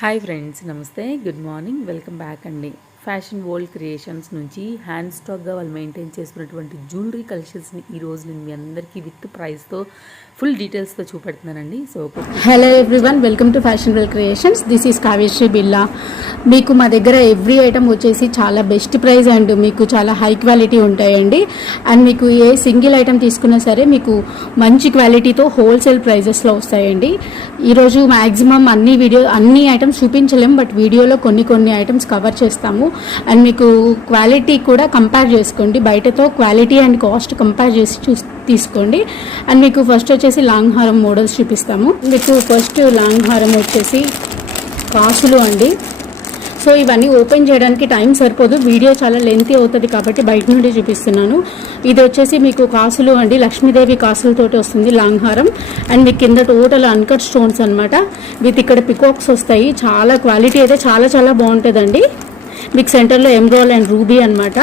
Hi friends, నమస్తే, good morning, welcome back అండి. Fashion world creations నుంచి హ్యాండ్ స్టాక్గా వాళ్ళు మెయింటైన్ చేసుకున్నటువంటి జ్యువెలరీ కలెక్షన్స్ని ఈరోజు నేను మీ అందరికీ విత్ ప్రైస్తో ఫుల్ డీటెయిల్స్తో చూపెడుతున్నానండి. So hello everyone, welcome to fashion world creations. This is Kavyashree Billa. మీకు మా దగ్గర ఎవ్రీ ఐటమ్ వచ్చేసి చాలా బెస్ట్ ప్రైస్ అండ్ మీకు చాలా హై క్వాలిటీ ఉంటాయండి. అండ్ మీకు ఏ సింగిల్ ఐటమ్ తీసుకున్నా సరే మీకు మంచి క్వాలిటీతో హోల్సేల్ ప్రైజెస్లో వస్తాయండి. ఈరోజు మ్యాక్సిమం అన్ని ఐటమ్స్ చూపించలేం, బట్ వీడియోలో కొన్ని ఐటమ్స్ కవర్ చేస్తాము. అండ్ మీకు క్వాలిటీ కూడా కంపేర్ చేసుకోండి, బయటతో క్వాలిటీ అండ్ కాస్ట్ కంపేర్ చేసి తీసుకోండి. అండ్ మీకు ఫస్ట్ వచ్చేసి లాంగ్ హారం మోడల్స్ చూపిస్తాము. మీకు ఫస్ట్ లాంగ్ హారం వచ్చేసి కాసులు అండి. సో ఇవన్నీ ఓపెన్ చేయడానికి టైం సరిపోదు, వీడియో చాలా లెంతీ అవుతుంది కాబట్టి బయట నుండి చూపిస్తున్నాను. ఇది వచ్చేసి మీకు కాసులు అండి, లక్ష్మీదేవి కాసులతోటి వస్తుంది లాంగ్ హారం. అండ్ మీకు కింద టోటల్ అన్కట్ స్టోన్స్ అనమాట, విత్ ఇక్కడ పికాక్స్ వస్తాయి. చాలా క్వాలిటీ అయితే చాలా బాగుంటుందండి. మీకు సెంటర్లో ఎమ్రాల్ అండ్ రూబీ అనమాట.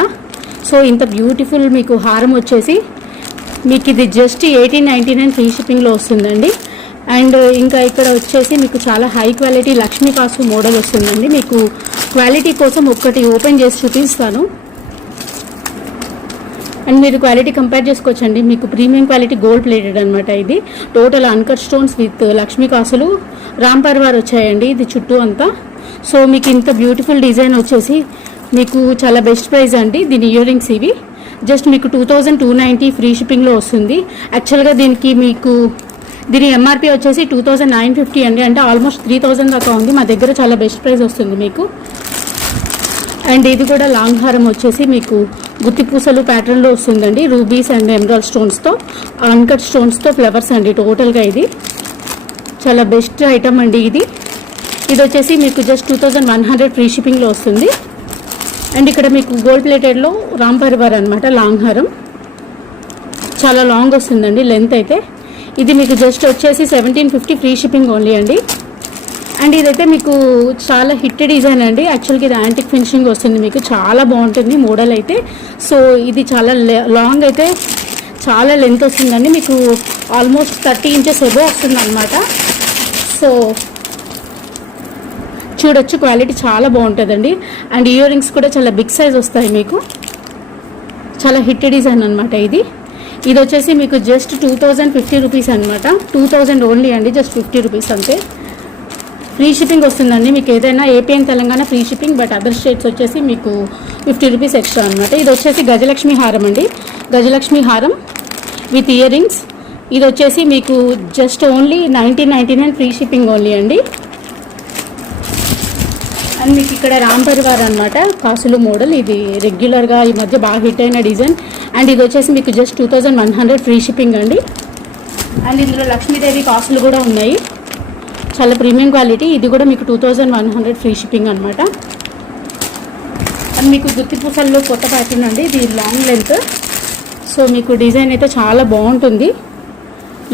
సో ఇంత బ్యూటిఫుల్ మీకు హారం వచ్చేసి మీకు ఇది జస్ట్ 1899 ఫ్రీ షిప్పింగ్లో వస్తుందండి. అండ్ ఇంకా ఇక్కడ వచ్చేసి మీకు చాలా హై క్వాలిటీ లక్ష్మీ కాసు మోడల్ వస్తుందండి. మీకు క్వాలిటీ కోసం ఒక్కటి ఓపెన్ చేసి చూపిస్తాను అండ్ మీరు క్వాలిటీ కంపేర్ చేసుకోవచ్చండి. మీకు ప్రీమియం క్వాలిటీ గోల్డ్ ప్లేటెడ్ అనమాట. ఇది total uncut stones with Lakshmi కాసులు రామ్ పర్వార్ వచ్చాయండి ఇది చుట్టూ అంతా. సో మీకు ఇంత బ్యూటిఫుల్ డిజైన్ వచ్చేసి మీకు చాలా బెస్ట్ ప్రైస్ అండి. దీని ఇయర్ రింగ్స్ ఇవి జస్ట్ మీకు 2290 ఫ్రీ షిప్పింగ్లో వస్తుంది. యాక్చువల్గా దీని ఎంఆర్పి వచ్చేసి 2950 అండి, అంటే ఆల్మోస్ట్ 3000 దాకా ఉంది. మా దగ్గర చాలా బెస్ట్ ప్రైస్ వస్తుంది మీకు. అండ్ ఇది కూడా లాంగ్ హారం వచ్చేసి మీకు గుత్తి పూసలు ప్యాటర్న్లో వస్తుందండి, రూబీస్ అండ్ ఎమరాల్డ్ స్టోన్స్తో, అన్కట్ స్టోన్స్తో ఫ్లవర్స్ అండి. టోటల్గా ఇది చాలా బెస్ట్ ఐటమ్ అండి. ఇది వచ్చేసి మీకు జస్ట్ 2100 ఫ్రీ షిప్పింగ్లో వస్తుంది. అండ్ ఇక్కడ మీకు గోల్డ్ ప్లేటెడ్లో రామ్ పర్వార్ అనమాట లాంగ్ హారం, చాలా లాంగ్ వస్తుందండి లెంత్ అయితే. ఇది మీకు జస్ట్ వచ్చేసి 1750 ఫ్రీ షిప్పింగ్ ఓన్లీ అండి. అండ్ ఇదైతే మీకు చాలా హిట్ డిజైన్ అండి. యాక్చువల్గా ఇది యాంటిక్ ఫినిషింగ్ వస్తుంది, మీకు చాలా బాగుంటుంది మోడల్ అయితే. సో ఇది చాలా లాంగ్ అయితే చాలా లెంత్ వస్తుందండి, మీకు ఆల్మోస్ట్ 30 ఇంచెస్ ఎబో వస్తుంది అనమాట. సో చూడొచ్చు, క్వాలిటీ చాలా బాగుంటుందండి. అండ్ ఇయర్ రింగ్స్ కూడా చాలా బిగ్ సైజ్ వస్తాయి మీకు, చాలా హిట్ డిజైన్ అనమాట. ఇది వచ్చేసి మీకు జస్ట్ 2050 రూపీస్ అనమాట. 2000 ఓన్లీ అండి, జస్ట్ 50 రూపీస్ అంతే. ఫ్రీ షిప్పింగ్ వస్తుందండి మీకు ఏదైనా AP and Telangana free shipping, but other states వచ్చేసి మీకు 50 రూపీస్ ఎక్స్ట్రా అనమాట. ఇది వచ్చేసి గజలక్ష్మి హారం అండి, గజలక్ష్మి హారం విత్ ఇయర్ రింగ్స్. ఇది వచ్చేసి మీకు just only 1999 free shipping only అండి. అండ్ మీకు ఇక్కడ రామ్ పర్వార్ అనమాట కాసులు మోడల్, ఇది రెగ్యులర్గా ఈ మధ్య బాగా హిట్ అయిన డిజైన్. అండ్ ఇది వచ్చేసి మీకు జస్ట్ 2100 ఫ్రీ షిప్పింగ్ అండి. అండ్ ఇందులో లక్ష్మీదేవి కాసులు కూడా ఉన్నాయి, చాలా ప్రీమియం క్వాలిటీ. ఇది కూడా మీకు 2100 ఫ్రీ షిప్పింగ్ అనమాట. అండ్ మీకు గుత్తి పూసల్లో కొత్త ప్యాటర్న్ అండి, ఇది లాంగ్ లెంత్. సో మీకు డిజైన్ అయితే చాలా బాగుంటుంది,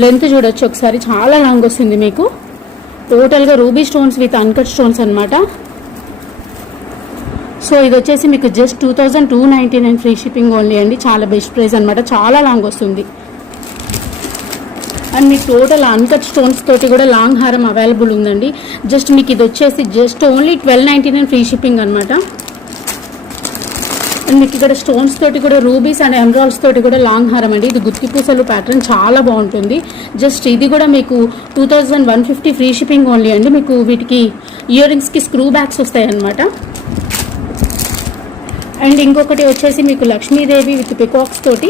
లెంత్ చూడొచ్చు ఒకసారి, చాలా లాంగ్ వస్తుంది మీకు. టోటల్గా ruby stones with uncut stones అనమాట. సో ఇది వచ్చేసి మీకు జస్ట్ 2299 ఫ్రీ షిప్పింగ్ ఓన్లీ అండి, చాలా బెస్ట్ ప్రైస్ అనమాట, చాలా లాంగ్ వస్తుంది. అండ్ మీకు టోటల్ అన్కట్ స్టోన్స్ తోటి కూడా లాంగ్ హారం అవైలబుల్ ఉందండి. జస్ట్ మీకు ఇది వచ్చేసి జస్ట్ ఓన్లీ 1299 ఫ్రీ షిప్పింగ్ అనమాట. అండ్ మీకు ఇక్కడ స్టోన్స్ తోటి కూడా రూబీస్ అండ్ ఎమరాల్డ్స్ తోటి కూడా లాంగ్ హారం అండి. ఇది గుత్తి పూసలు ప్యాటర్న్ చాలా బాగుంటుంది. జస్ట్ ఇది కూడా మీకు 2150 ఫ్రీ షిప్పింగ్ ఓన్లీ అండి. మీకు వీటికి ఇయర్ రింగ్స్కి స్క్రూ బ్యాగ్స్ వస్తాయి అనమాట. అండ్ ఇంకొకటి వచ్చేసి మీకు లక్ష్మీదేవి విత్ పికాక్స్ తోటి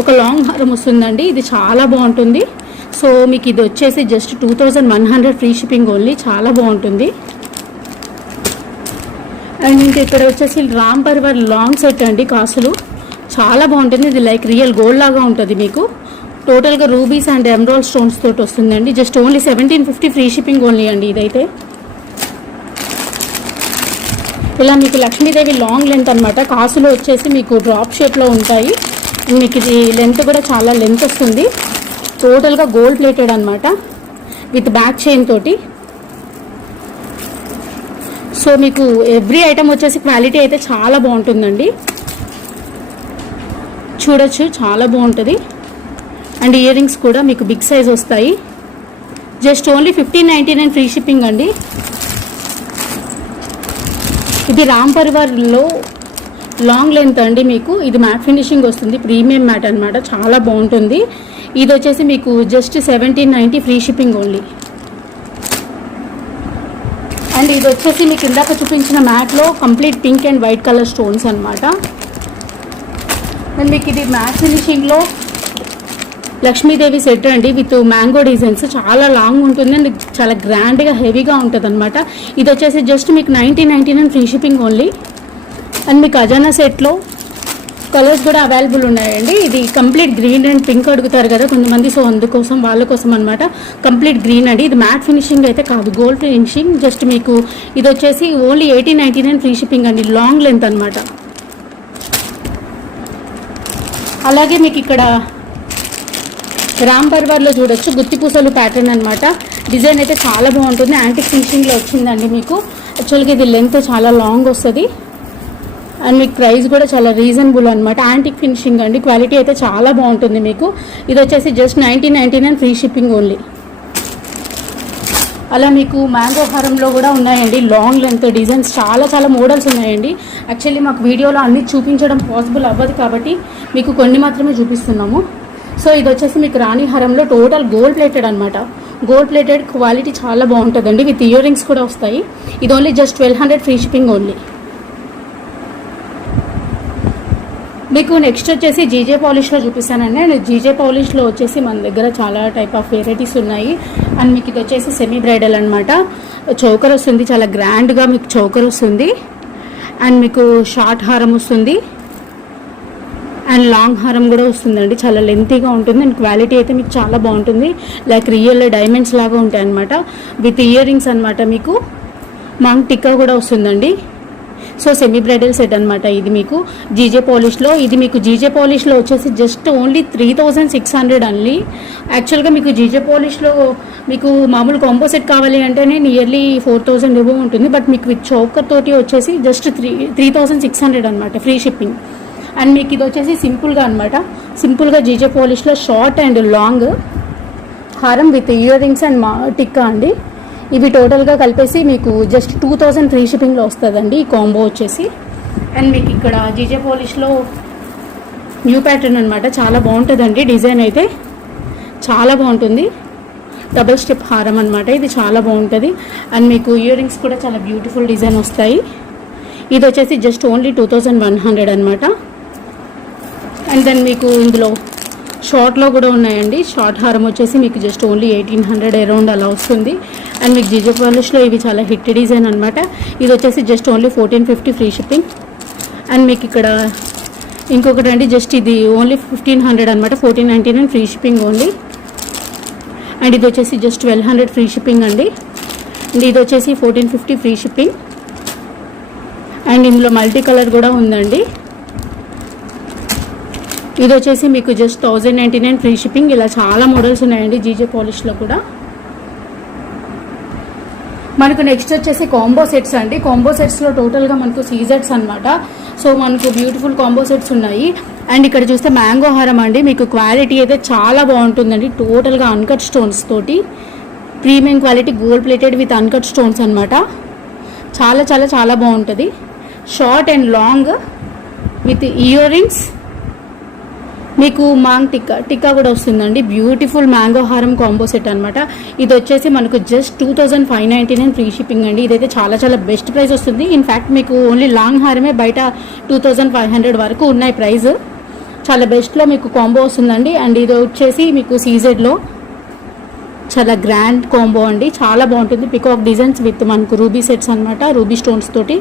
ఒక లాంగ్ హారం వస్తుందండి, ఇది చాలా బాగుంటుంది. సో మీకు ఇది వచ్చేసి జస్ట్ 2100 ఫ్రీ షిప్పింగ్ ఓన్లీ, చాలా బాగుంటుంది. అండ్ ఇంకా ఇక్కడ వచ్చేసి రామ్ పర్వార్ లాంగ్ సెట్ అండి కాసులు, చాలా బాగుంటుంది. ఇది లైక్ రియల్ గోల్డ్ లాగా ఉంటుంది మీకు. టోటల్గా రూబీస్ అండ్ ఎమరాల్డ్ స్టోన్స్ తోటి వస్తుందండి. Just only 1750 free shipping only అండి. ఇదైతే ఇలా మీకు లక్ష్మీదేవి లాంగ్ లెంత్ అనమాట. కాసులు వచ్చేసి మీకు డ్రాప్ షేప్లో ఉంటాయి. మీకు ఇది లెంత్ కూడా చాలా లెంత్ వస్తుంది. టోటల్గా గోల్డ్ ప్లేటెడ్ అనమాట విత్ బ్యాక్ చైన్ తోటి. సో మీకు ఎవ్రీ ఐటమ్ వచ్చేసి క్వాలిటీ అయితే చాలా బాగుంటుందండి, చూడొచ్చు, చాలా బాగుంటుంది. అండ్ ఇయర్ రింగ్స్ కూడా మీకు బిగ్ సైజ్ వస్తాయి. జస్ట్ ఓన్లీ 1599 ఫ్రీ షిప్పింగ్ అండి. ఇది రామ్ పరివార్లో లాంగ్ లెంత్ అండి. మీకు ఇది మ్యాట్ ఫినిషింగ్ వస్తుంది, ప్రీమియం మ్యాట్ అనమాట, చాలా బాగుంటుంది. ఇది వచ్చేసి మీకు just 1790 free shipping only. And ఇది వచ్చేసి మీకు ఇందాక చూపించిన మ్యాట్లో complete pink and white colour stones అనమాట. అండ్ మీకు ఇది మ్యాట్ ఫినిషింగ్లో లక్ష్మీదేవి సెట్ అండి విత్ మ్యాంగో డిజైన్స్, చాలా లాంగ్ ఉంటుంది అండ్ చాలా గ్రాండ్గా హెవీగా ఉంటుంది అనమాట. ఇది వచ్చేసి జస్ట్ మీకు 1999 ఫ్రీ షిప్పింగ్ ఓన్లీ. అండ్ మీకు ఖజానా సెట్లో కలర్స్ కూడా అవైలబుల్ ఉన్నాయండి. ఇది కంప్లీట్ గ్రీన్ అండ్ పింక్ అడుగుతారు కదా కొంతమంది, సో అందుకోసం వాళ్ళ కోసం అనమాట. కంప్లీట్ గ్రీన్ అండి. ఇది మ్యాట్ ఫినిషింగ్ అయితే కాదు, గోల్డ్ ఫినిషింగ్. జస్ట్ మీకు ఇది వచ్చేసి ఓన్లీ 1899 ఫ్రీ షిప్పింగ్ అండి, లాంగ్ లెంత్ అనమాట. అలాగే మీకు ఇక్కడ రామ్ పరివార్లో చూడొచ్చు, గుత్తి పూసలు ప్యాటర్న్ అనమాట. డిజైన్ అయితే చాలా బాగుంటుంది, యాంటిక్ ఫినిషింగ్లో వచ్చిందండి మీకు. యాక్చువల్గా ఇది లెంత్ చాలా లాంగ్ వస్తుంది అండ్ మీకు ప్రైస్ కూడా చాలా రీజనబుల్ అనమాట. యాంటిక్ ఫినిషింగ్ అండి, క్వాలిటీ అయితే చాలా బాగుంటుంది మీకు. ఇది వచ్చేసి జస్ట్ 1999 ఫ్రీ షిప్పింగ్ ఓన్లీ. అలా మీకు మ్యాంగో హారంలో కూడా ఉన్నాయండి లాంగ్ లెంత్ డిజైన్స్, చాలా చాలా మోడల్స్ ఉన్నాయండి. యాక్చువల్లీ మాకు వీడియోలో అన్ని చూపించడం పాసిబుల్ అవ్వదు కాబట్టి మీకు కొన్ని మాత్రమే చూపిస్తున్నాము. సో ఇది వచ్చేసి మీకు రాణి హారంలో టోటల్ గోల్డ్ ప్లేటెడ్ అనమాట. గోల్డ్ ప్లేటెడ్ క్వాలిటీ చాలా బాగుంటుందండి, విత్ ఇయర్ రింగ్స్ కూడా వస్తాయి. ఇది only just 1200 free shipping only. మీకు నెక్స్ట్ వచ్చేసి జీజే పాలిష్లో చూపిస్తానండి. అండ్ జీజే పాలిష్లో వచ్చేసి మన దగ్గర చాలా టైప్ ఆఫ్ వెరైటీస్ ఉన్నాయి. అండ్ మీకు ఇది వచ్చేసి సెమీ బ్రైడల్ అనమాట. చౌకర్ వస్తుంది, చాలా గ్రాండ్గా మీకు చౌకర్ వస్తుంది. అండ్ మీకు షార్ట్ హారం వస్తుంది అండ్ లాంగ్ హారం కూడా వస్తుందండి, చాలా లెంతీగా ఉంటుంది. అండ్ క్వాలిటీ అయితే మీకు చాలా బాగుంటుంది, లైక్ రియల్ డైమండ్స్ లాగా ఉంటాయి అనమాట. విత్ ఇయర్ రింగ్స్ అనమాట. మీకు మాంగ్ టిక్కా కూడా వస్తుందండి. సో సెమీ బ్రైడల్ సెట్ అనమాట ఇది మీకు జీజే పాలిష్లో. ఇది మీకు జీజే పాలిష్లో వచ్చేసి జస్ట్ ఓన్లీ 3600 ఓన్లీ. యాక్చువల్గా మీకు జీజే పాలిష్లో మీకు మామూలు కాంబో సెట్ కావాలి అంటేనే నియర్లీ 4000 ఏవో ఉంటుంది. బట్ మీకు విత్ చౌకర్ తోటి వచ్చేసి జస్ట్ 3600 అనమాట, ఫ్రీ షిప్పింగ్. అండ్ మీకు ఇది వచ్చేసి సింపుల్గా అనమాట, సింపుల్గా జీజే పాలిష్లో షార్ట్ అండ్ లాంగ్ హారం with ear rings and tikka అండి. ఇవి టోటల్గా కలిపేసి మీకు జస్ట్ 2000 ఫ్రీ షిప్పింగ్లో వస్తుందండి ఈ కాంబో వచ్చేసి. అండ్ మీకు ఇక్కడ జీజే పాలిష్లో న్యూ ప్యాటర్న్ అనమాట, చాలా బాగుంటుందండి. డిజైన్ అయితే చాలా బాగుంటుంది, డబుల్ స్టెప్ హారం అనమాట. ఇది చాలా బాగుంటుంది. అండ్ మీకు ఇయర్ రింగ్స్ కూడా చాలా బ్యూటిఫుల్ డిజైన్ వస్తాయి. ఇది వచ్చేసి జస్ట్ ఓన్లీ 2100 అనమాట. అండ్ దెన్ మీకు ఇందులో షార్ట్లో కూడా ఉన్నాయండి. షార్ట్ హారం వచ్చేసి మీకు జస్ట్ ఓన్లీ 1800 అరౌండ్ అలా వస్తుంది. అండ్ మీకు జీజే పాలిష్లో ఇవి చాలా హిట్ డిజైన్ అనమాట. ఇది వచ్చేసి just only 1450 free shipping. And మీకు ఇక్కడ ఇంకొకటి అండి, జస్ట్ ఇది ఓన్లీ 1500 అనమాట, 1499 ఫ్రీ షిప్పింగ్ ఓన్లీ. అండ్ ఇది వచ్చేసి జస్ట్ 1200 ఫ్రీ షిప్పింగ్ అండి. అండ్ ఇది వచ్చేసి 1450 ఫ్రీ షిప్పింగ్. అండ్ ఇందులో మల్టీ కలర్ కూడా ఉందండి. ఇది వచ్చేసి మీకు జస్ట్ 1099 ఫ్రీ షిప్పింగ్. ఇలా చాలా మోడల్స్ ఉన్నాయండి జీజే పాలిష్లో కూడా. మనకు నెక్స్ట్ వచ్చేసి కాంబో సెట్స్ అండి. కాంబో సెట్స్లో టోటల్గా మనకు సీజెట్స్ అనమాట. సో మనకు బ్యూటిఫుల్ కాంబో సెట్స్ ఉన్నాయి. అండ్ ఇక్కడ చూస్తే మ్యాంగో హారం అండి, మీకు క్వాలిటీ అయితే చాలా బాగుంటుందండి. టోటల్గా అన్కట్ స్టోన్స్ తోటి premium quality gold plated with uncut stones అనమాట. చాలా చాలా చాలా బాగుంటుంది. Short and long with ear rings, మీకు మాంగ్ టిక్కా కూడా వస్తుందండి. బ్యూటిఫుల్ మ్యాంగో హారం కాంబో సెట్ అనమాట. ఇది వచ్చేసి మనకు జస్ట్ 2599 ఫ్రీ షిప్పింగ్ అండి. ఇదైతే చాలా చాలా బెస్ట్ ప్రైస్ వస్తుంది. ఇన్ఫ్యాక్ట్ మీకు ఓన్లీ లాంగ్ హారమే బయట 2500 వరకు ఉన్నాయి ప్రైస్. చాలా బెస్ట్లో మీకు కాంబో వస్తుందండి. అండ్ ఇది వచ్చేసి మీకు సీజెడ్లో చాలా గ్రాండ్ కాంబో అండి, చాలా బాగుంటుంది. పికాక్ డిజైన్స్ విత్ మనకు రూబీ సెట్స్ అనమాట, రూబీ స్టోన్స్ తోటి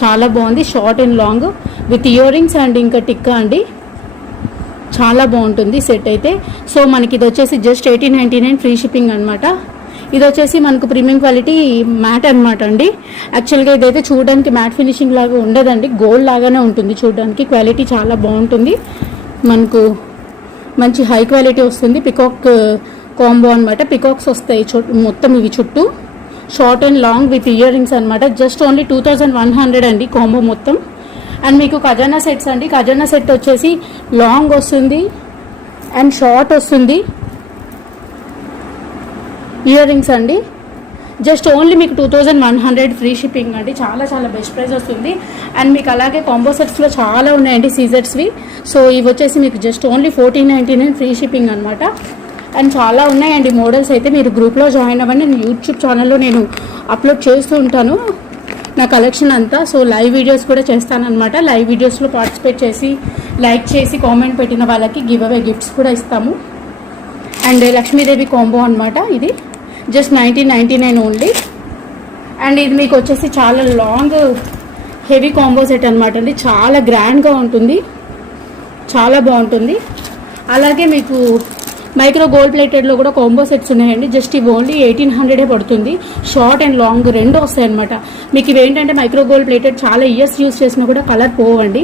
చాలా బాగుంది. Short and long with ear rings and ఇంకా టిక్కా అండి, చాలా బాగుంటుంది సెట్ అయితే. సో మనకి ఇది వచ్చేసి జస్ట్ 1899 ఫ్రీ షిప్పింగ్ అనమాట. ఇది వచ్చేసి మనకు ప్రీమియం క్వాలిటీ మ్యాట్ అనమాట అండి. యాక్చువల్గా ఇదైతే చూడడానికి మ్యాట్ ఫినిషింగ్ లాగా ఉండదండి, గోల్డ్ లాగానే ఉంటుంది చూడడానికి. క్వాలిటీ చాలా బాగుంటుంది, మనకు మంచి హై క్వాలిటీ వస్తుంది. పికాక్ కాంబో అనమాట, పికాక్స్ వస్తాయి మొత్తం ఇవి చుట్టూ. Short and long with ear rings అనమాట. జస్ట్ ఓన్లీ 2100 అండి కాంబో మొత్తం. అండ్ మీకు ఖజానా సెట్స్ అండి. ఖజానా సెట్ వచ్చేసి లాంగ్ వస్తుంది అండ్ షార్ట్ వస్తుంది, ఇయర్ రింగ్స్ అండి. జస్ట్ ఓన్లీ మీకు 2100 ఫ్రీ షిప్పింగ్ అండి. చాలా చాలా బెస్ట్ ప్రైస్ వస్తుంది. అండ్ మీకు అలాగే కాంబో సెట్స్లో చాలా ఉన్నాయండి సీజర్స్వి. సో ఇవి వచ్చేసి మీకు జస్ట్ ఓన్లీ 1499 ఫ్రీ షిప్పింగ్ అనమాట. అండ్ చాలా ఉన్నాయండి మోడల్స్. అయితే మీరు గ్రూప్లో జాయిన్ అవ్వండి. నేను యూట్యూబ్ ఛానల్లో నేను అప్లోడ్ చేస్తూ ఉంటాను నా కలెక్షన్ అంతా. సో లైవ్ వీడియోస్ కూడా చేస్తానన్నమాట. లైవ్ వీడియోస్లో పార్టిసిపేట్ చేసి లైక్ చేసి కామెంట్ పెట్టిన వాళ్ళకి గివ్ అవే గిఫ్ట్స్ కూడా ఇస్తాము. అండ్ లక్ష్మీదేవి కాంబో అనమాట. ఇది జస్ట్ 1999 ఓన్లీ. అండ్ ఇది మీకు వచ్చేసి చాలా లాంగ్ హెవీ కాంబో సెట్ అనమాట అండి. చాలా గ్రాండ్గా ఉంటుంది, చాలా బాగుంటుంది. అలాగే మీకు మైక్రో గోల్డ్ ప్లేటెడ్లో కూడా కాంబో సెట్స్ ఉన్నాయండి. జస్ట్ ఇవి ఓన్లీ 1800 పడుతుంది. షార్ట్ అండ్ లాంగ్ రెండు వస్తాయి అనమాట. మీకు ఇవి ఏంటంటే మైక్రో గోల్డ్ ప్లేటెడ్ చాలా ఇయర్స్ యూస్ చేసినా కూడా కలర్ పోవండి.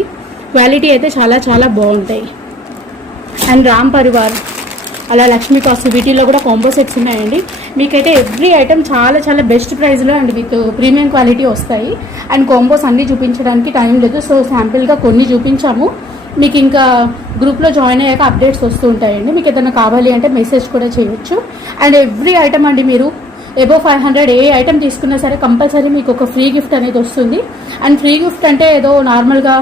క్వాలిటీ అయితే చాలా చాలా బాగుంటాయి. అండ్ రామ్ పరివార్ అలా లక్ష్మీ కాస్ట్ వీటిల్లో కూడా కాంబో సెట్స్ ఉన్నాయండి. మీకైతే ఎవ్రీ ఐటమ్ చాలా చాలా బెస్ట్ ప్రైస్లో అండ్ విత్ ప్రీమియం క్వాలిటీ వస్తాయి. అండ్ కాంబోస్ అన్నీ చూపించడానికి టైం లేదు. సో శాంపిల్గా కొన్ని చూపించాము. మీకు ఇంకా గ్రూప్లో జాయిన్ అయ్యాక అప్డేట్స్ వస్తూ ఉంటాయండి. మీకు ఏదైనా కావాలి అంటే మెసేజ్ కూడా చేయొచ్చు. అండ్ ఎవ్రీ ఐటమ్ అండి మీరు అబోవ్ 500 ఏ ఐటమ్ తీసుకున్నా సరే కంపల్సరీ మీకు ఒక ఫ్రీ గిఫ్ట్ అనేది వస్తుంది. అండ్ ఫ్రీ గిఫ్ట్ అంటే ఏదో నార్మల్గా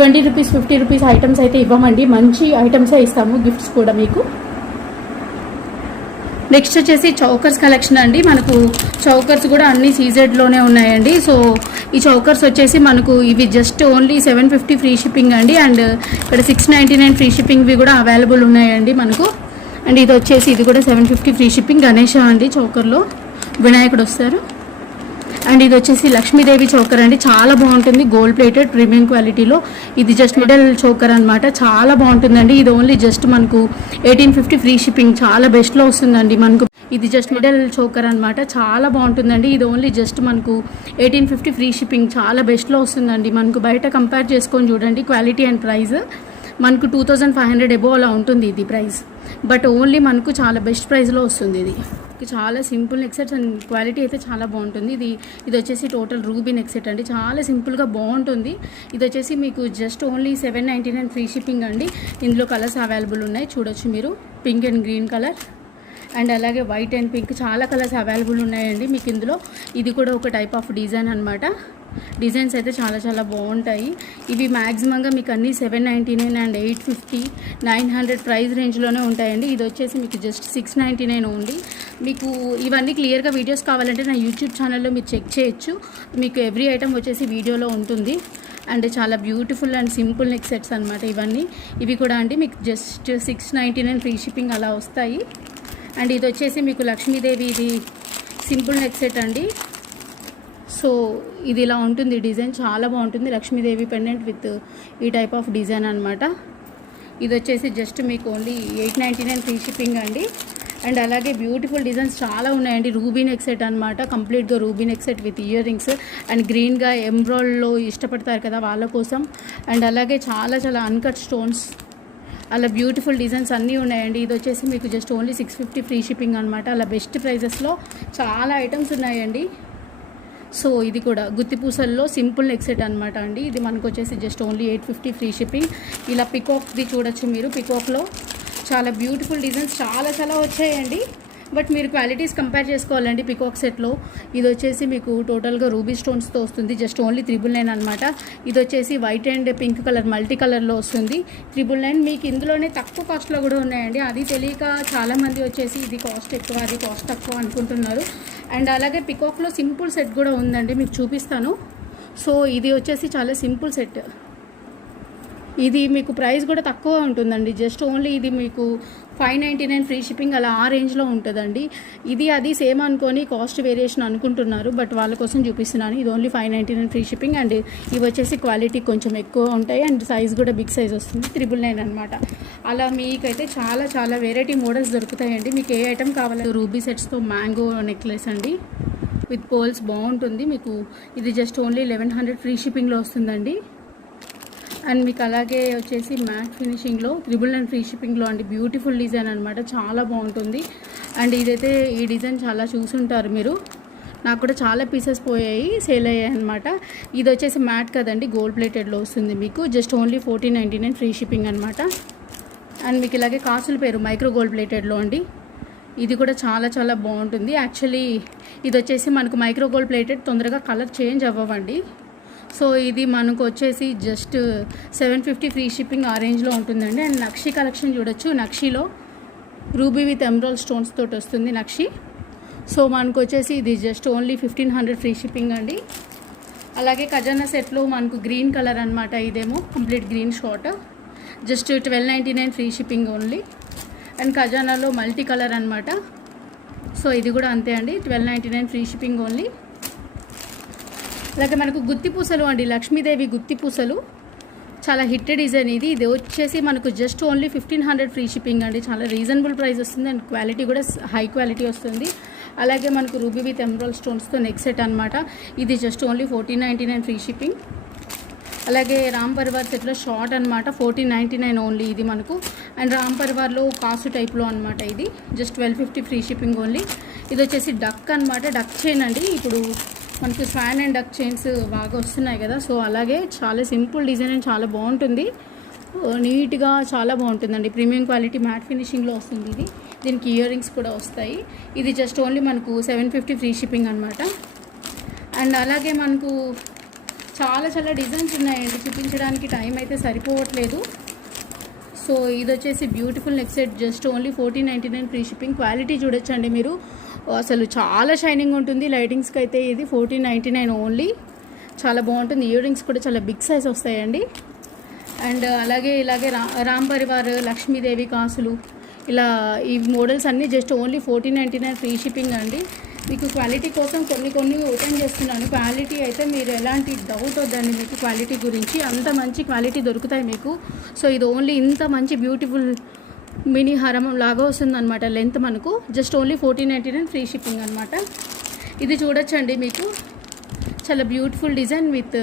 20 రూపీస్ 50 రూపీస్ ఐటమ్స్ అయితే ఇవ్వమండి. మంచి ఐటమ్సే ఇస్తాము గిఫ్ట్స్ కూడా మీకు. నెక్స్ట్ వచ్చేసి చౌకర్స్ కలెక్షన్ అండి. మనకు చౌకర్స్ కూడా అన్ని సీజెడ్లోనే ఉన్నాయండి. సో ఈ చౌకర్స్ వచ్చేసి మనకు ఇవి జస్ట్ ఓన్లీ 750 ఫ్రీ షిప్పింగ్ అండి. అండ్ ఇక్కడ 699 ఫ్రీ షిప్పింగ్వి కూడా అవైలబుల్ ఉన్నాయండి మనకు. అండ్ ఇది వచ్చేసి ఇది కూడా 750 ఫ్రీ షిప్పింగ్. గణేష అండి చౌకర్లో వినాయకుడు వస్తారు. అండ్ ఇది వచ్చేసి లక్ష్మీదేవి చౌకర్ అండి. చాలా బాగుంటుంది, గోల్డ్ ప్లేటెడ్ ప్రీమియం క్వాలిటీలో. ఇది జస్ట్ మిడల్ చౌకర్ అనమాట. చాలా బాగుంటుందండి. ఇది ఓన్లీ జస్ట్ మనకు 1850 ఫ్రీ షిప్పింగ్. చాలా బెస్ట్లో వస్తుందండి మనకు. ఇది జస్ట్ మిడల్ చౌకర్ అనమాట. చాలా బాగుంటుందండి. ఇది ఓన్లీ జస్ట్ మనకు 1850 ఫ్రీ షిప్పింగ్. చాలా బెస్ట్లో వస్తుందండి మనకు. బయట కంపేర్ చేసుకొని చూడండి క్వాలిటీ అండ్ ప్రైస్. మనకు 2500 అబోవ్ అలా ఉంటుంది ఇది ప్రైస్. బట్ ఓన్లీ మనకు చాలా బెస్ట్ ప్రైస్లో వస్తుంది. ఇది చాలా simple neck sets and quality అయితే చాలా బాగుంటుంది. ఇది వచ్చేసి టోటల్ రూబీ నెక్ సెట్ అండి. చాలా సింపుల్గా బాగుంటుంది. ఇది వచ్చేసి మీకు జస్ట్ ఓన్లీ 799 ఫ్రీ షిప్పింగ్ అండి. ఇందులో కలర్స్ అవైలబుల్ ఉన్నాయి చూడొచ్చు మీరు. Pink and green colour and అలాగే వైట్ అండ్ పింక్ చాలా కలర్స్ అవైలబుల్ ఉన్నాయండి మీకు ఇందులో. ఇది కూడా ఒక టైప్ ఆఫ్ డిజైన్ అనమాట. డిజైన్స్ అయితే చాలా చాలా బాగుంటాయి. ఇవి మ్యాక్సిమంగా మీకు అన్నీ 799 అండ్ 850 900 ప్రైస్ రేంజ్లోనే ఉంటాయండి. ఇది వచ్చేసి మీకు జస్ట్ 699 ఉంది. మీకు ఇవన్నీ క్లియర్గా వీడియోస్ కావాలంటే నా యూట్యూబ్ ఛానల్లో మీరు చెక్ చేయొచ్చు. మీకు ఎవ్రీ ఐటమ్ వచ్చేసి వీడియోలో ఉంటుంది. అండ్ చాలా beautiful and simple neck sets అనమాట ఇవన్నీ. ఇవి కూడా అండి మీకు జస్ట్ 699 ఫ్రీ షిప్పింగ్ అలా వస్తాయి. అండ్ ఇది వచ్చేసి మీకు లక్ష్మీదేవి ఇది సింపుల్ నెక్ సెట్ అండి. సో ఇది ఇలా ఉంటుంది డిజైన్. చాలా బాగుంటుంది. లక్ష్మీదేవి పెండెంట్ విత్ ఈ టైప్ ఆఫ్ డిజైన్ అనమాట. ఇది వచ్చేసి జస్ట్ మీకు ఓన్లీ 899 ఫ్రీ షిప్పింగ్ అండి. అండ్ అలాగే బ్యూటిఫుల్ డిజైన్స్ చాలా ఉన్నాయండి. రూబీ నెక్ సెట్ అనమాట. కంప్లీట్గా ruby neck set with ear rings and గ్రీన్గా ఎంబ్రాయిడ్లో ఇష్టపడతారు కదా వాళ్ళ కోసం. అండ్ అలాగే చాలా చాలా అన్కట్ స్టోన్స్ అలా బ్యూటిఫుల్ డిజైన్స్ అన్నీ ఉన్నాయండి. ఇది వచ్చేసి మీకు జస్ట్ ఓన్లీ 650 ఫ్రీ షిప్పింగ్ అనమాట. అలా బెస్ట్ ప్రైజెస్లో చాలా ఐటమ్స్ ఉన్నాయండి. సో ఇది కూడా గుత్తిపూసల్లో సింపుల్ నెక్ సెట్ అనమాట అండి. ఇది మనకు వచ్చేసి జస్ట్ ఓన్లీ 850 ఫ్రీ షిప్పింగ్. ఇలా పికాక్ది చూడొచ్చు మీరు. పికాక్లో చాలా బ్యూటిఫుల్ డిజైన్స్ చాలా చాలా వచ్చాయండి. బట్ మీరు క్వాలిటీస్ కంపేర్ చేసుకోవాలండి. పికాక్ సెట్లో ఇది వచ్చేసి మీకు టోటల్గా రూబీ స్టోన్స్తో వస్తుంది. జస్ట్ ఓన్లీ 399 అనమాట. ఇది వచ్చేసి white and pink colour multi కలర్లో వస్తుంది 399. మీకు ఇందులోనే తక్కువ కాస్ట్లో కూడా ఉన్నాయండి. అది తెలియక చాలామంది వచ్చేసి ఇది కాస్ట్ ఎక్కువ అది కాస్ట్ తక్కువ అనుకుంటున్నారు. అండ్ అలాగే పికాక్లో సింపుల్ సెట్ కూడా ఉందండి, మీకు చూపిస్తాను. సో ఇది వచ్చేసి చాలా సింపుల్ సెట్. ఇది మీకు ప్రైస్ కూడా తక్కువ ఉంటుందండి. జస్ట్ ఓన్లీ ఇది మీకు 599 ఫ్రీ షిప్పింగ్ అలా ఆ రేంజ్లో ఉంటుందండి. ఇది అది సేమ్ అనుకొని కాస్ట్ వేరియేషన్ అనుకుంటున్నారు. బట్ వాళ్ళ కోసం చూపిస్తున్నాను. ఇది ఓన్లీ 599 ఫ్రీ షిప్పింగ్. అండ్ ఇవి వచ్చేసి క్వాలిటీ కొంచెం ఎక్కువ ఉంటాయి. అండ్ సైజ్ కూడా బిగ్ సైజ్ వస్తుంది 999 అనమాట. అలా మీకైతే చాలా చాలా వెరైటీ మోడల్స్ దొరుకుతాయండి. మీకు ఏ ఐటమ్ కావాలి. రూబీ సెట్స్తో మ్యాంగో నెక్లెస్ అండి విత్ పోల్స్ బాగుంటుంది మీకు. ఇది జస్ట్ ఓన్లీ 1100 ఫ్రీ షిప్పింగ్లో వస్తుందండి. అండ్ మీకు అలాగే వచ్చేసి మ్యాట్ ఫినిషింగ్లో 999 ఫ్రీ షిప్పింగ్లో అండి. బ్యూటిఫుల్ డిజైన్ అనమాట. చాలా బాగుంటుంది. అండ్ ఇదైతే ఈ డిజైన్ చాలా చూసుంటారు మీరు. నాకు కూడా చాలా పీసెస్ పోయాయి, సేల్ అయ్యాయి అనమాట. ఇది వచ్చేసి మ్యాట్ కదండి, గోల్డ్ ప్లేటెడ్లో వస్తుంది మీకు. జస్ట్ ఓన్లీ 1499 ఫ్రీ షిప్పింగ్ అనమాట. అండ్ మీకు ఇలాగే కాసుల పేరు మైక్రో గోల్డ్ ప్లేటెడ్లో అండి. ఇది కూడా చాలా చాలా బాగుంటుంది. యాక్చువల్లీ ఇది వచ్చేసి మనకు మైక్రో గోల్డ్ ప్లేటెడ్, తొందరగా కలర్ చేంజ్ అవ్వవండి. సో ఇది మనకు వచ్చేసి జస్ట్ 750 ఫ్రీ షిప్పింగ్ ఆ రేంజ్లో ఉంటుందండి. అండ్ నక్షి కలెక్షన్ చూడొచ్చు. నక్షిలో రూబీ విత్ ఎమరాల్డ్ స్టోన్స్ తోటి వస్తుంది నక్షి. సో మనకు వచ్చేసి ఇది జస్ట్ ఓన్లీ 1500 ఫ్రీ షిప్పింగ్ అండి. అలాగే ఖజానా సెట్లో మనకు గ్రీన్ కలర్ అనమాట. ఇదేమో complete green short, just 1299 free shipping only. And ఖజానాలో మల్టీ కలర్ అనమాట. సో ఇది కూడా అంతే అండి, 1299 ఫ్రీ షిప్పింగ్ ఓన్లీ. అలాగే మనకు గుత్తి పూసలు అండి, లక్ష్మీదేవి గుత్తి పూసలు చాలా హిట్ డిజైన్ ఇది. ఇది వచ్చేసి మనకు జస్ట్ ఓన్లీ 1500 ఫ్రీ షిప్పింగ్ అండి. చాలా రీజనబుల్ ప్రైస్ వస్తుంది అండ్ క్వాలిటీ కూడా హై క్వాలిటీ వస్తుంది. అలాగే మనకు రూబీ విత్ ఎమరాల్డ్ స్టోన్స్తో నెక్ సెట్ అనమాట. ఇది జస్ట్ ఓన్లీ 1499 ఫ్రీ షిప్పింగ్. అలాగే రామ్ పరివార్ సెట్లో షార్ట్ అనమాట, 1499 ఓన్లీ ఇది మనకు. అండ్ రామ్ పరివార్లో కాసు టైప్లో అనమాట. ఇది జస్ట్ 1250 ఫ్రీ షిప్పింగ్ ఓన్లీ. ఇది వచ్చేసి డక్ అనమాట, డక్ చైన్ అండి. ఇప్పుడు మనకు స్వాన్ అండ్ డక్ చైన్స్ బాగా వస్తున్నాయి కదా, సో అలాగే చాలా సింపుల్ డిజైన్ అండ్ చాలా బాగుంటుంది, నీట్గా చాలా బాగుంటుందండి. ప్రీమియం క్వాలిటీ మ్యాట్ ఫినిషింగ్లో వస్తుంది ఇది. దీనికి ఇయర్ రింగ్స్ కూడా వస్తాయి. ఇది జస్ట్ ఓన్లీ మనకు 750 ఫ్రీ షిప్పింగ్ అనమాట. అండ్ అలాగే మనకు చాలా చాలా డిజైన్స్ ఉన్నాయండి, చూపించడానికి టైం అయితే సరిపోవట్లేదు. సో ఇది వచ్చేసి beautiful neck set, just only 1499 free shipping. Quality చూడొచ్చండి మీరు, అసలు చాలా షైనింగ్ ఉంటుంది. లైటింగ్స్కి అయితే ఇది 1499 ఓన్లీ, చాలా బాగుంటుంది. ఇయర్ రింగ్స్ కూడా చాలా బిగ్ సైజ్ వస్తాయండి. అండ్ అలాగే ఇలాగే రామ్ పరివార్ లక్ష్మీదేవి కాసులు, ఇలా ఈ మోడల్స్ అన్నీ జస్ట్ ఓన్లీ 1499 ఫ్రీ షిప్పింగ్ అండి. మీకు క్వాలిటీ కోసం కొన్ని ఓపెన్ చేస్తున్నాను. క్వాలిటీ అయితే మీరు ఎలాంటి డౌట్ వద్దండి, మీకు క్వాలిటీ గురించి అంత మంచి క్వాలిటీ దొరుకుతాయి మీకు. సో ఇది ఓన్లీ ఇంత మంచి బ్యూటిఫుల్ మినీ హారం లాగా వస్తుంది అనమాట. లెంత్ మనకు జస్ట్ ఓన్లీ 1499 ఫ్రీ షిప్పింగ్ అనమాట. ఇది చూడొచ్చండి, మీకు చాలా బ్యూటిఫుల్ డిజైన్ విత్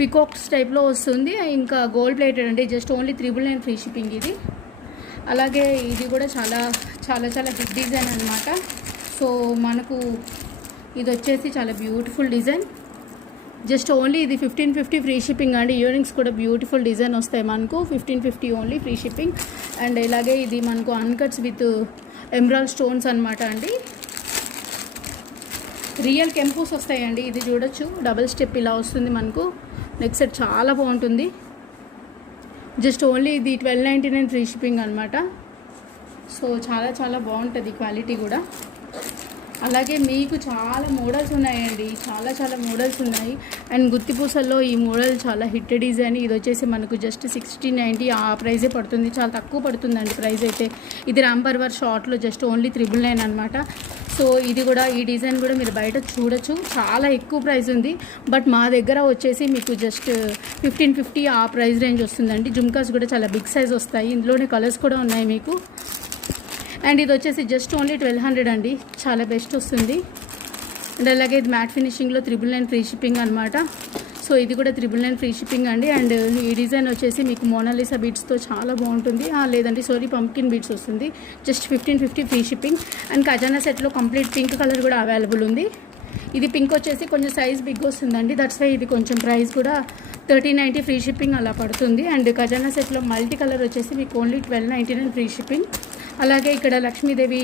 పికాక్స్ టైప్లో వస్తుంది. ఇంకా గోల్డ్ ప్లేటెడ్ అండి, జస్ట్ ఓన్లీ 399 ఫ్రీ షిప్పింగ్ ఇది. అలాగే ఇది కూడా చాలా చాలా చాలా హిట్ డిజైన్ అనమాట. సో మనకు ఇది వచ్చేసి చాలా బ్యూటిఫుల్ డిజైన్, జస్ట్ ఓన్లీ ఇది 1550 ఫ్రీ షిప్పింగ్ అండి. ఇయర్ రింగ్స్ కూడా బ్యూటిఫుల్ డిజైన్ వస్తాయి మనకు, 1550 ఓన్లీ ఫ్రీ షిప్పింగ్. అండ్ ఇలాగే ఇది మనకు అన్కట్స్ విత్ ఎమరాల్డ్ స్టోన్స్ అనమాట అండి. రియల్ కెంపూస్ వస్తాయండి. ఇది చూడొచ్చు, డబుల్ స్టెప్ ఇలా వస్తుంది మనకు. నెక్ సెట్ చాలా బాగుంటుంది, జస్ట్ ఓన్లీ ఇది 1299 ఫ్రీ షిప్పింగ్ అనమాట. సో చాలా చాలా బాగుంటుంది క్వాలిటీ కూడా. అలాగే మీకు చాలా మోడల్స్ ఉన్నాయండి, చాలా చాలా మోడల్స్ ఉన్నాయి. అండ్ గుత్తి పూసల్లో ఈ మోడల్ చాలా హిట్ డిజైన్. ఇది వచ్చేసి మనకు జస్ట్ 1690 ఆ ప్రైజే పడుతుంది, చాలా తక్కువ పడుతుందండి ప్రైస్ అయితే. ఇది రామ్ పరివార్ షార్ట్లో జస్ట్ ఓన్లీ 999 అనమాట. సో ఇది కూడా, ఈ డిజైన్ కూడా మీరు బయట చూడొచ్చు, చాలా ఎక్కువ ప్రైస్ ఉంది. బట్ మా దగ్గర వచ్చేసి మీకు జస్ట్ 1550 ఆ ప్రైస్ రేంజ్ వస్తుందండి. జుమ్కాస్ కూడా చాలా బిగ్ సైజ్ వస్తాయి, ఇందులోనే కలర్స్ కూడా ఉన్నాయి మీకు. అండ్ ఇది వచ్చేసి జస్ట్ ఓన్లీ 1200 అండి, చాలా బెస్ట్ వస్తుంది. అండ్ అలాగే ఇది మ్యాట్ ఫినిషింగ్లో 999 ఫ్రీ షిప్పింగ్ అనమాట. సో ఇది కూడా 999 ఫ్రీ షిప్పింగ్ అండి. అండ్ ఈ డిజైన్ వచ్చేసి మీకు మోనాలిసా బీడ్స్తో చాలా బాగుంటుంది, లేదండి సారీ పంప్కిన్ బీడ్స్ వస్తుంది, జస్ట్ 1550 ఫ్రీ షిప్పింగ్. అండ్ ఖజానా సెట్లో కంప్లీట్ పింక్ కలర్ కూడా అవైలబుల్ ఉంది. ఇది పింక్ వచ్చేసి కొంచెం సైజ్ బిగ్ వస్తుందండి, దట్స్ వై ఇది కొంచెం ప్రైస్ కూడా 1390 ఫ్రీ షిప్పింగ్ అలా పడుతుంది. అండ్ ఖజానా సెట్లో మల్టీ కలర్ వచ్చేసి మీకు ఓన్లీ 1299 ఫ్రీ షిప్పింగ్. అలాగే ఇక్కడ లక్ష్మీదేవి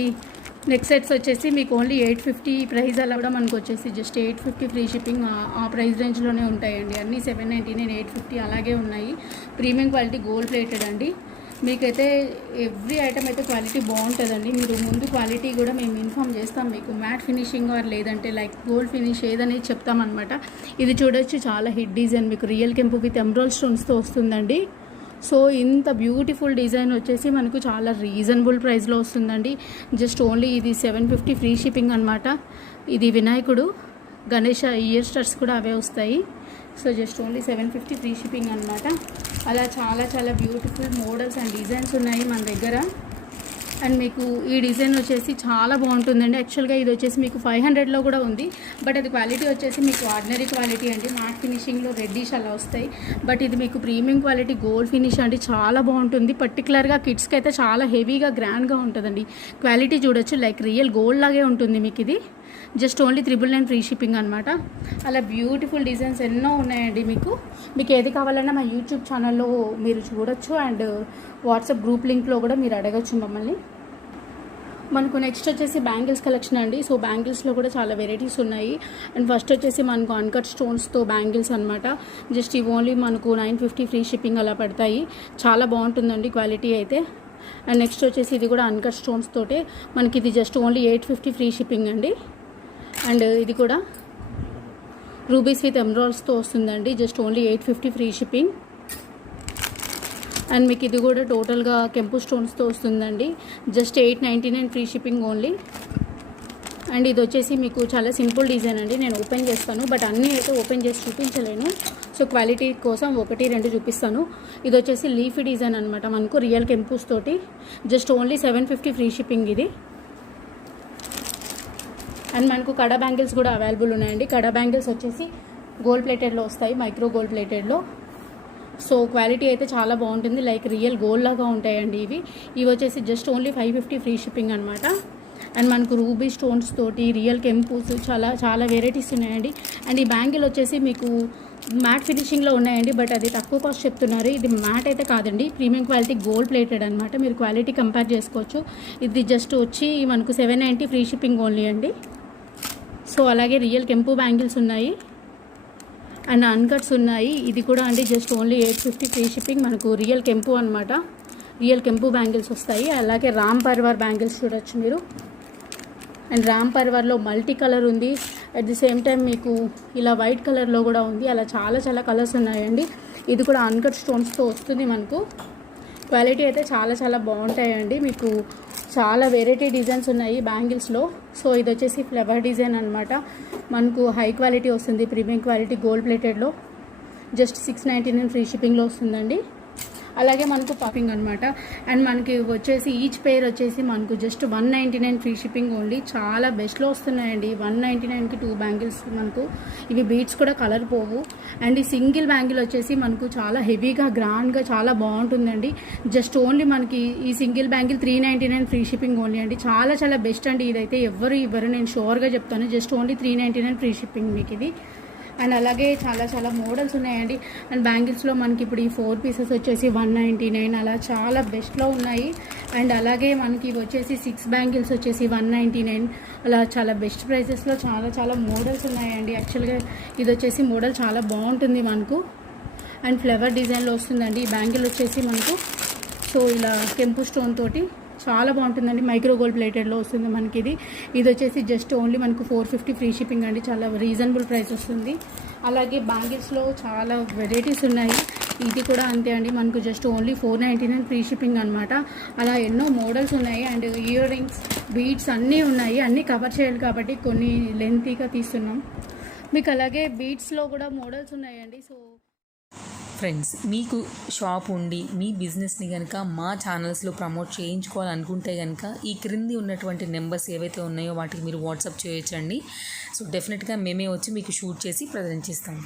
నెక్ సెట్స్ వచ్చేసి మీకు ఓన్లీ 850 ప్రైస్, అలా కూడా మనకు వచ్చేసి జస్ట్ 850 ఫ్రీ షిప్పింగ్ ఆ ప్రైస్ రేంజ్లోనే ఉంటాయండి. అన్నీ 799, 850 అలాగే ఉన్నాయి. ప్రీమియం క్వాలిటీ గోల్డ్ ప్లేటెడ్ అండి. మీకైతే ఎవ్రీ ఐటమ్ అయితే క్వాలిటీ బాగుంటుందండి. మీరు ముందు క్వాలిటీ కూడా మేము ఇన్ఫామ్ చేస్తాం మీకు, మ్యాట్ ఫినిషింగ్ ఆర్ లేదంటే లైక్ గోల్డ్ ఫినిష్ ఏదనేది చెప్తామన్నమాట. ఇది చూడొచ్చు, చాలా హిట్ డిజైన్, మీకు రియల్ కెంపు విత్ ఎమరాల్డ్ స్టోన్స్తో వస్తుందండి. సో ఇంత బ్యూటిఫుల్ డిజైన్ వచ్చేసి మనకు చాలా రీజనబుల్ ప్రైస్లో వస్తుందండి. జస్ట్ ఓన్లీ ఇది 750 ఫ్రీ షిప్పింగ్ అనమాట. ఇది వినాయకుడు గణేష ఇయర్ స్టార్స్ కూడా అవే వస్తాయి. So just only 750 free shipping అనమాట. అలా చాలా చాలా బ్యూటిఫుల్ మోడల్స్ అండ్ డిజైన్స్ ఉన్నాయి మన దగ్గర. అండ్ మీకు ఈ డిజైన్ వచ్చేసి చాలా బాగుంటుందండి. యాక్చువల్గా ఇది వచ్చేసి మీకు 500లో కూడా ఉంది, బట్ అది క్వాలిటీ వచ్చేసి మీకు ఆర్డినరీ క్వాలిటీ అండి. మ్యాట్ ఫినిషింగ్లో రెడ్డిష్ అలా వస్తాయి, బట్ ఇది మీకు ప్రీమియం క్వాలిటీ గోల్డ్ ఫినిష్ అండి, చాలా బాగుంటుంది. పర్టికులర్గా కిడ్స్కి అయితే చాలా హెవీగా గ్రాండ్గా ఉంటుందండి. క్వాలిటీ చూడొచ్చు, లైక్ రియల్ గోల్డ్ లాగే ఉంటుంది మీకు. ఇది జస్ట్ ఓన్లీ 999 ఫ్రీ షిప్పింగ్ అనమాట. అలా బ్యూటిఫుల్ డిజైన్స్ ఎన్నో ఉన్నాయండి మీకు. మీకు ఏది కావాలన్నా మా యూట్యూబ్ ఛానల్లో మీరు చూడొచ్చు. అండ్ వాట్సాప్ గ్రూప్ లింక్లో కూడా మీరు అడగచ్చు మమ్మల్ని. మనకు నెక్స్ట్ వచ్చేసి బ్యాంగిల్స్ కలెక్షన్ అండి. సో బ్యాంగిల్స్లో కూడా చాలా వెరైటీస్ ఉన్నాయి. అండ్ ఫస్ట్ వచ్చేసి మనకు అన్కట్ స్టోన్స్తో బ్యాంగిల్స్ అనమాట. జస్ట్ ఇవి ఓన్లీ మనకు 950 ఫ్రీ షిప్పింగ్ అలా పడతాయి. చాలా బాగుంటుందండి క్వాలిటీ అయితే. అండ్ నెక్స్ట్ వచ్చేసి ఇది కూడా అన్కట్ స్టోన్స్ తోటే మనకి ఇది జస్ట్ ఓన్లీ 850 ఫ్రీ షిప్పింగ్ అండి. అండ్ ఇది కూడా రూబీస్ విత్ ఎమరాల్డ్స్తో వస్తుందండి. Just only 850 free shipping. And మీకు ఇది కూడా టోటల్గా కెంపు స్టోన్స్తో వస్తుందండి. Just 899 free shipping only. And ఇది వచ్చేసి మీకు చాలా సింపుల్ డిజైన్ అండి. నేను ఓపెన్ చేస్తాను, బట్ అన్నీ అయితే ఓపెన్ చేసి చూపించలేను. సో క్వాలిటీ కోసం 1-2 చూపిస్తాను. ఇది వచ్చేసి లీఫీ డిజైన్ అనమాట. మనకు రియల్ కెంపూస్ తోటి జస్ట్ ఓన్లీ 750 ఫ్రీ షిప్పింగ్ ఇది. అండ్ మనకు కడా బ్యాంగిల్స్ కూడా అవైలబుల్ ఉన్నాయండి. కడా బ్యాంగిల్స్ వచ్చేసి గోల్డ్ ప్లేటెడ్లో వస్తాయి, మైక్రో గోల్డ్ ప్లేటెడ్లో. సో క్వాలిటీ అయితే చాలా బాగుంటుంది, లైక్ రియల్ గోల్డ్ లాగా ఉంటాయండి ఇవి వచ్చేసి జస్ట్ ఓన్లీ 550 ఫ్రీ షిప్పింగ్ అనమాట. అండ్ మనకు రూబీ స్టోన్స్ తోటి రియల్ కెంపూస్ చాలా వెరైటీస్ ఉన్నాయండి. అండ్ ఈ బ్యాంగిల్ వచ్చేసి మీకు మ్యాట్ ఫినిషింగ్లో ఉన్నాయండి, బట్ అది తక్కువ కాస్ట్ చెప్తున్నారు. ఇది మ్యాట్ అయితే కాదండి, ప్రీమియం క్వాలిటీ గోల్డ్ ప్లేటెడ్ అనమాట. మీరు క్వాలిటీ కంపేర్ చేసుకోవచ్చు. ఇది జస్ట్ వచ్చి మనకు 790 ఫ్రీ షిప్పింగ్ ఓన్లీ అండి. సో అలాగే రియల్ కెంపు బ్యాంగిల్స్ ఉన్నాయి అండ్ అన్కట్స్ ఉన్నాయి. ఇది కూడా అండి జస్ట్ ఓన్లీ 850 ఫ్రీ షిప్పింగ్. మనకు రియల్ కెంపు అనమాట. రియల్ కెంపు బ్యాంగిల్స్ వస్తాయి. అలాగే రామ్ పర్వార్ బ్యాంగిల్స్ చూడొచ్చు మీరు. అండ్ రామ్ పర్వార్లో మల్టీ కలర్ ఉంది, అట్ ది సేమ్ టైం మీకు ఇలా వైట్ కలర్లో కూడా ఉంది. అలా చాలా కలర్స్ ఉన్నాయండి. ఇది కూడా అన్కట్ స్టోన్స్తో వస్తుంది. మనకు క్వాలిటీ అయితే చాలా బాగుంటాయండి. మీకు చాలా వెరైటీ డిజైన్స్ ఉన్నాయి బ్యాంగిల్స్లో. సో ఇది వచ్చేసి ఫ్లవర్ డిజైన్ అనమాట. మనకు హై క్వాలిటీ వస్తుంది, ప్రీమియం క్వాలిటీ గోల్డ్ ప్లేటెడ్లో. జస్ట్ 699 ఫ్రీ షిప్పింగ్లో వస్తుందండి. అలాగే మనకు పాపింగ్ అనమాట. అండ్ మనకి వచ్చేసి ఈచ్ పేర్ వచ్చేసి మనకు జస్ట్ 199 ఫ్రీ షిప్పింగ్ ఓన్లీ. చాలా బెస్ట్లో వస్తున్నాయండి. 199కి 2 బ్యాంగిల్స్. మనకు ఇవి బీడ్స్ కూడా కలర్ పోవు. అండ్ ఈ సింగిల్ బ్యాంగిల్ వచ్చేసి మనకు చాలా హెవీగా గ్రాండ్గా చాలా బాగుంటుందండి. జస్ట్ ఓన్లీ మనకి ఈ single bangle 399 free shipping only అండి. చాలా బెస్ట్ అండి. ఇదైతే ఇవ్వరు, నేను షూర్గా చెప్తాను. జస్ట్ ఓన్లీ 399 ఫ్రీ షిప్పింగ్ మీకు ఇది. అండ్ అలాగే చాలా మోడల్స్ ఉన్నాయండి. అండ్ బ్యాంగిల్స్లో మనకి ఇప్పుడు ఈ 4 పీసెస్ వచ్చేసి 199 అలా చాలా బెస్ట్లో ఉన్నాయి. అండ్ అలాగే మనకి వచ్చేసి 6 బ్యాంగిల్స్ వచ్చేసి 199 అలా చాలా బెస్ట్ ప్రైసెస్లో చాలా మోడల్స్ ఉన్నాయండి. యాక్చువల్గా ఇది వచ్చేసి మోడల్ చాలా బాగుంటుంది మనకు. అండ్ ఫ్లవర్ డిజైన్లో వస్తుందండి ఈ బ్యాంగిల్ వచ్చేసి మనకు. సో ఇలా కెంపు స్టోన్ తోటి చాలా బాగుంటుందండి. మైక్రో గోల్డ్ ప్లేటెడ్లో వస్తుంది మనకి ఇది వచ్చేసి జస్ట్ ఓన్లీ మనకు 450 ఫ్రీ షిప్పింగ్ అండి. చాలా రీజనబుల్ ప్రైస్ వస్తుంది. అలాగే బ్యాంగిల్స్లో చాలా వెరైటీస్ ఉన్నాయి. ఇది కూడా అంతే అండి. మనకు జస్ట్ ఓన్లీ 499 ఫ్రీ షిప్పింగ్ అనమాట. అలా ఎన్నో మోడల్స్ ఉన్నాయి. అండ్ ఇయర్ రింగ్స్, బీడ్స్ అన్నీ ఉన్నాయి. అన్నీ కవర్ చేయాలి కాబట్టి కొన్ని లెంతీగా తీస్తున్నాం మీకు. అలాగే బీడ్స్లో కూడా మోడల్స్ ఉన్నాయండి. సో ఫ్రెండ్స్, మీకు షాప్ ఉండి మీ బిజినెస్ని కనుక మా ఛానల్స్లో ప్రమోట్ చేయించుకోవాలనుకుంటే కనుక ఈ క్రింది ఉన్నటువంటి నెంబర్స్ ఏవైతే ఉన్నాయో వాటికి మీరు వాట్సాప్ చేయొచ్చండి. సో డెఫినెట్గా మేమే వచ్చి మీకు షూట్ చేసి ప్రజెంట్ చేస్తాము.